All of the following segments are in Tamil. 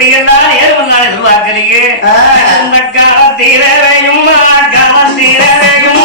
இப்படி எல்லாம் நேரம் நான் எதிர்பார்க்கிறீங்க இந்த காலத்திரையும் காலத்திரையும்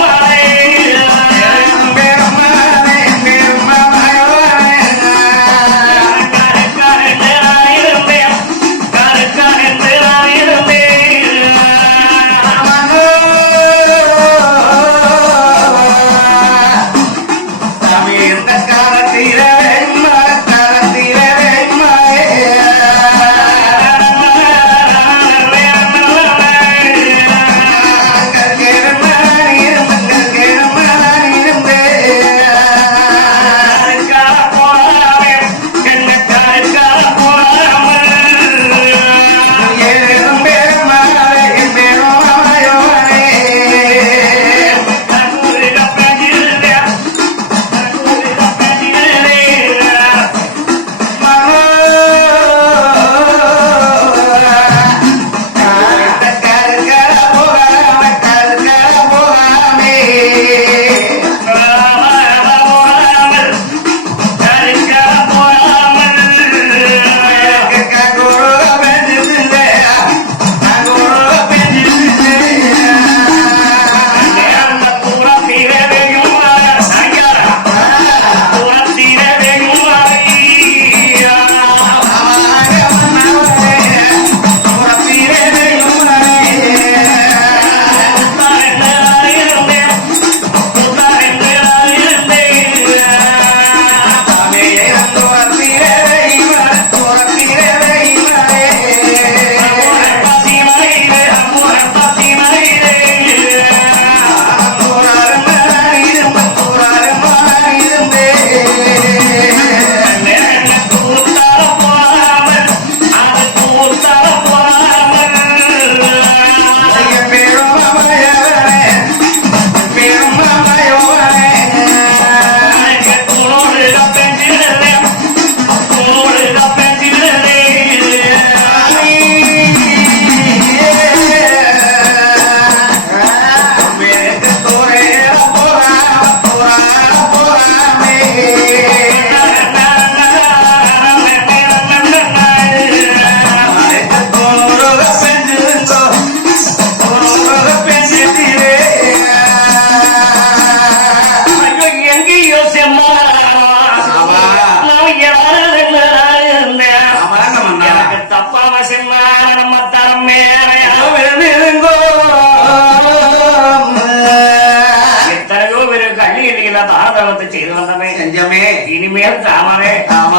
இனிமேல் தாமரே நம்ம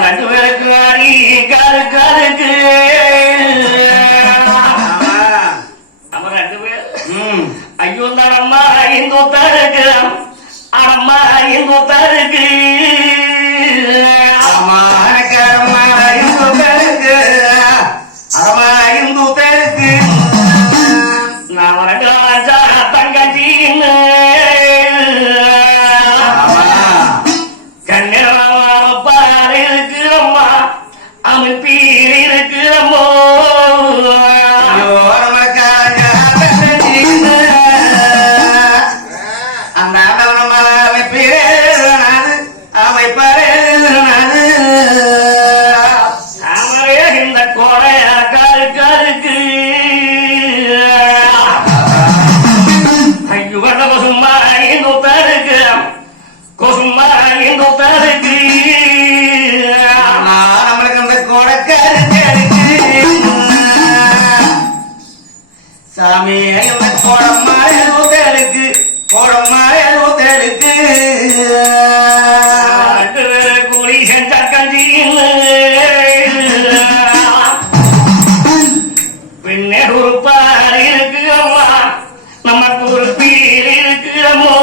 2 பேருக்கு அடி காருக்கு நம்ம 2 பேர் ஐயோ தானம்மா இந்தோத்தா இருக்கு அம்மா இந்தோத்தா இருக்கு அம்மா இந்தோத்தா இருக்கு அம்மா இந்தோத்தா இருக்கு நாம 2 தங்கச்சின்னு கண்ணப்பாறை இருக்கிறம்மா அமைப்பீர் இருக்கிறமோ அந்த அமைப்பாரு தாமரையா இந்த கோடையா காருக்கு ஐயோ கொசும்மா இந்தோத்தா இருக்கு கொசும்மா இந்தோத்தா இருக்கு நம்மளுக்கு அந்த கோடைக்காருக்கு சாமி இந்த கோடம்மா ஊத்தலுக்கு கோடம்மா ஊத்தலுக்கு கூலி செஞ்சா கஞ்சின்னு பின்னே ஒரு பாரு இருக்கு அம்மா நமக்கு ஒரு பீர் இருக்கு அம்மோ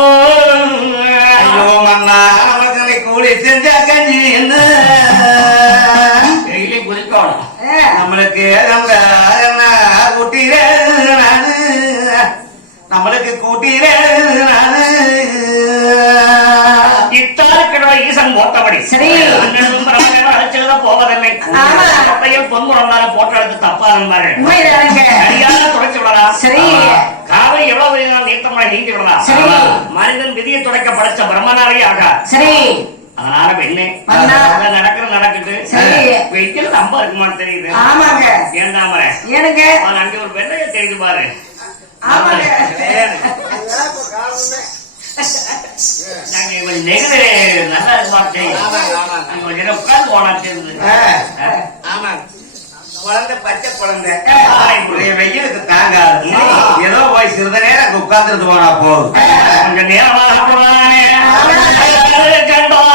ஐயோ மண்ணா நமக்கு கூலி செஞ்சா கஞ்சின்னு டெய்லி குளிக்கணும் நம்மளுக்கு கூட்டிரே நானு நம்மளுக்கு கூட்டிரே நானு இத்தாருக்கிழமை ஈசன் போட்டபடி சரி அழைச்சத போவதில்லை பொன்முடனால போட்டெடுத்து தப்பா இருந்தார்கள் சரியாக துடைச்சு விடலாம் சரி காவை எவ்வளவு நீத்தமாக நீந்தி விடலாம் மனிதன் விதியை துடைக்க படைச்ச பிரம்மனாலே ஆகா சரி அதனால பெண்ணே நடக்குது வெயிட்டில் ரொம்ப இருக்குமான்னு தெரியுது ஆமாங்க ஏன் தாமரை ஏனுங்க அங்க ஒரு வெள்ளைய தெரிஞ்சு பாரு. ஆமாங்க நாங்க இவன் நெகிழ நல்லா பார்த்தேன் கொஞ்சம் உட்கார்ந்து போனா தெரியுது. குழந்தை பச்சை குழந்தை வெயிலுக்கு தாங்காது. ஏதோ போய் சிறிது நேரம் உட்கார்ந்துட்டு போனா போதும். கொஞ்சம் நேரமாக போனானே கண்டோம்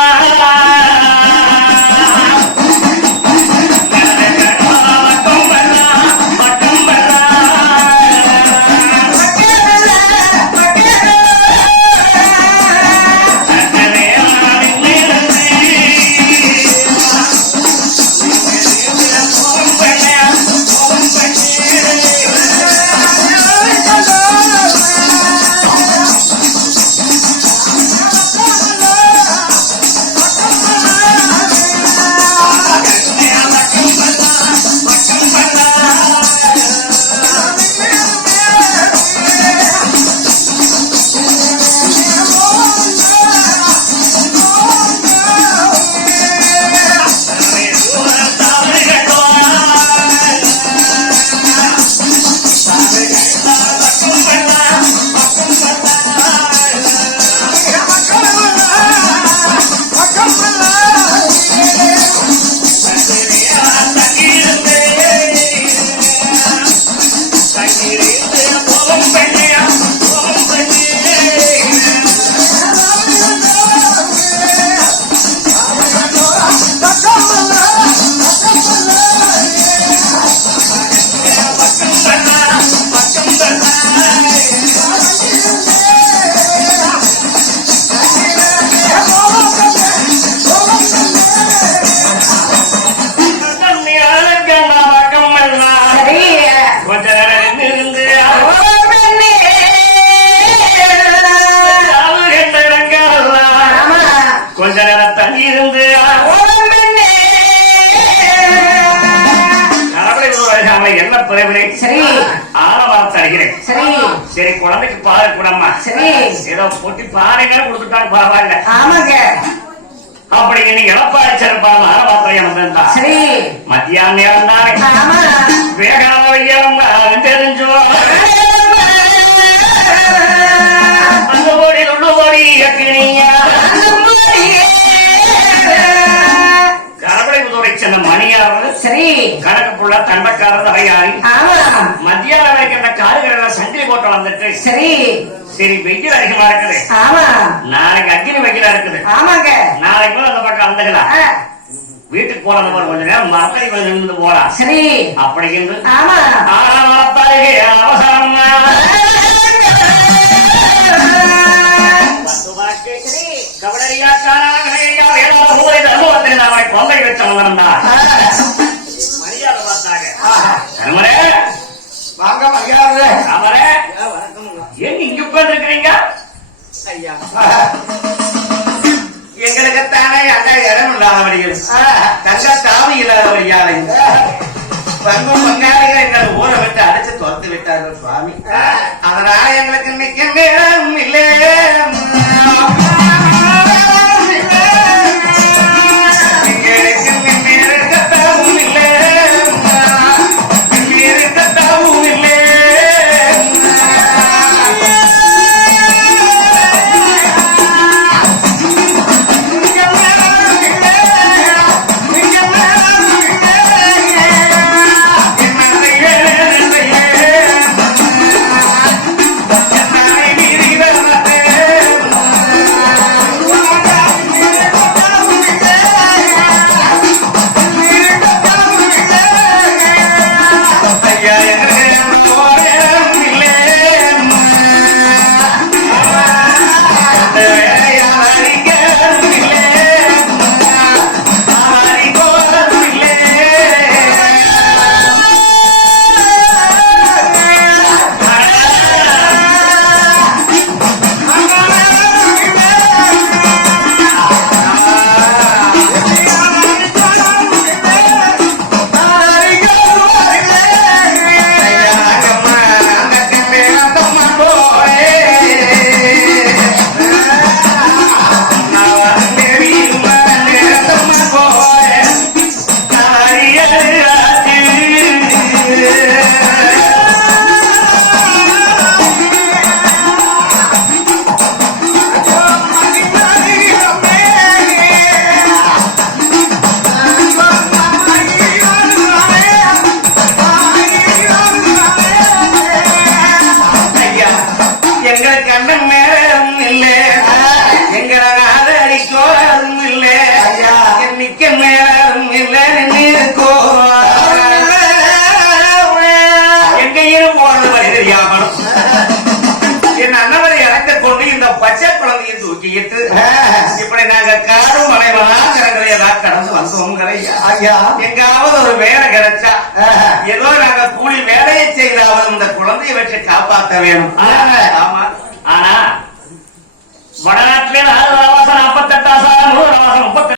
சரி குழந்தைக்கு பாரு கூடம்மா. சரி ஏதோ பொட்டி பானைங்க கொடுத்துட்டாங்க பரவாயில்ல. ஆமாங்க அப்படி இன்னைக்கு இழப்பாச்சிருப்பாங்க ஆரவாத்திரம் வந்திருந்தா. சரி மத்தியான நேரம் தானே வேகாவையம் தெரிஞ்சோ அந்த ஓடி உள்ளு ஓடி இயக்கினீங்க கரபடைபுதூரை சென்ற மணியாவது. சரி கணக்கு புள்ள தண்டக்காரர் அறையாரி மத்தியான வரைக்கும் அந்த காடுகள் சங்கிலி போட்டு வந்துட்டு. சரி சரி வெயில் அதிகமா இருக்குது. ஆமா நாளைக்கு அக்கினி வெயிலா இருக்குது. ஆமாங்க நாளைக்கு அந்த பக்கம் வந்துக்கலாம். வீட்டுக்கு போன கொஞ்ச நேரம் மரத்தடி நின்று போலாம். சரி அப்படி என்று அவசரம் பொங்கை வச்சவங்க மரியாதை பார்த்தாங்க. வாங்க மரியாதை. ஏன் இங்க உட்கார்ந்து இருக்கிறீங்க? எங்களுக்கு தானே அங்க இடம் இல்லாதவரையும் தங்க தாவி இல்லாதவரையாலையும் பங்கும் பங்காளிகள் எங்களை ஊரை விட்டு அடிச்சு துரத்து விட்டார்கள் சுவாமி. அதனால எங்களுக்கு இன்னைக்கு நேரம் இல்லை. Baby வந்தோம் ஐயா எங்காவது ஒரு வேலை கிடைச்சா ஏதோ நாங்க கூலி வேலையை செய்தாவது இந்த குழந்தையை வச்சு காப்பாற்ற வேணும். ஆமா, ஆனா வடநாட்டிலே 48,000 38,000 38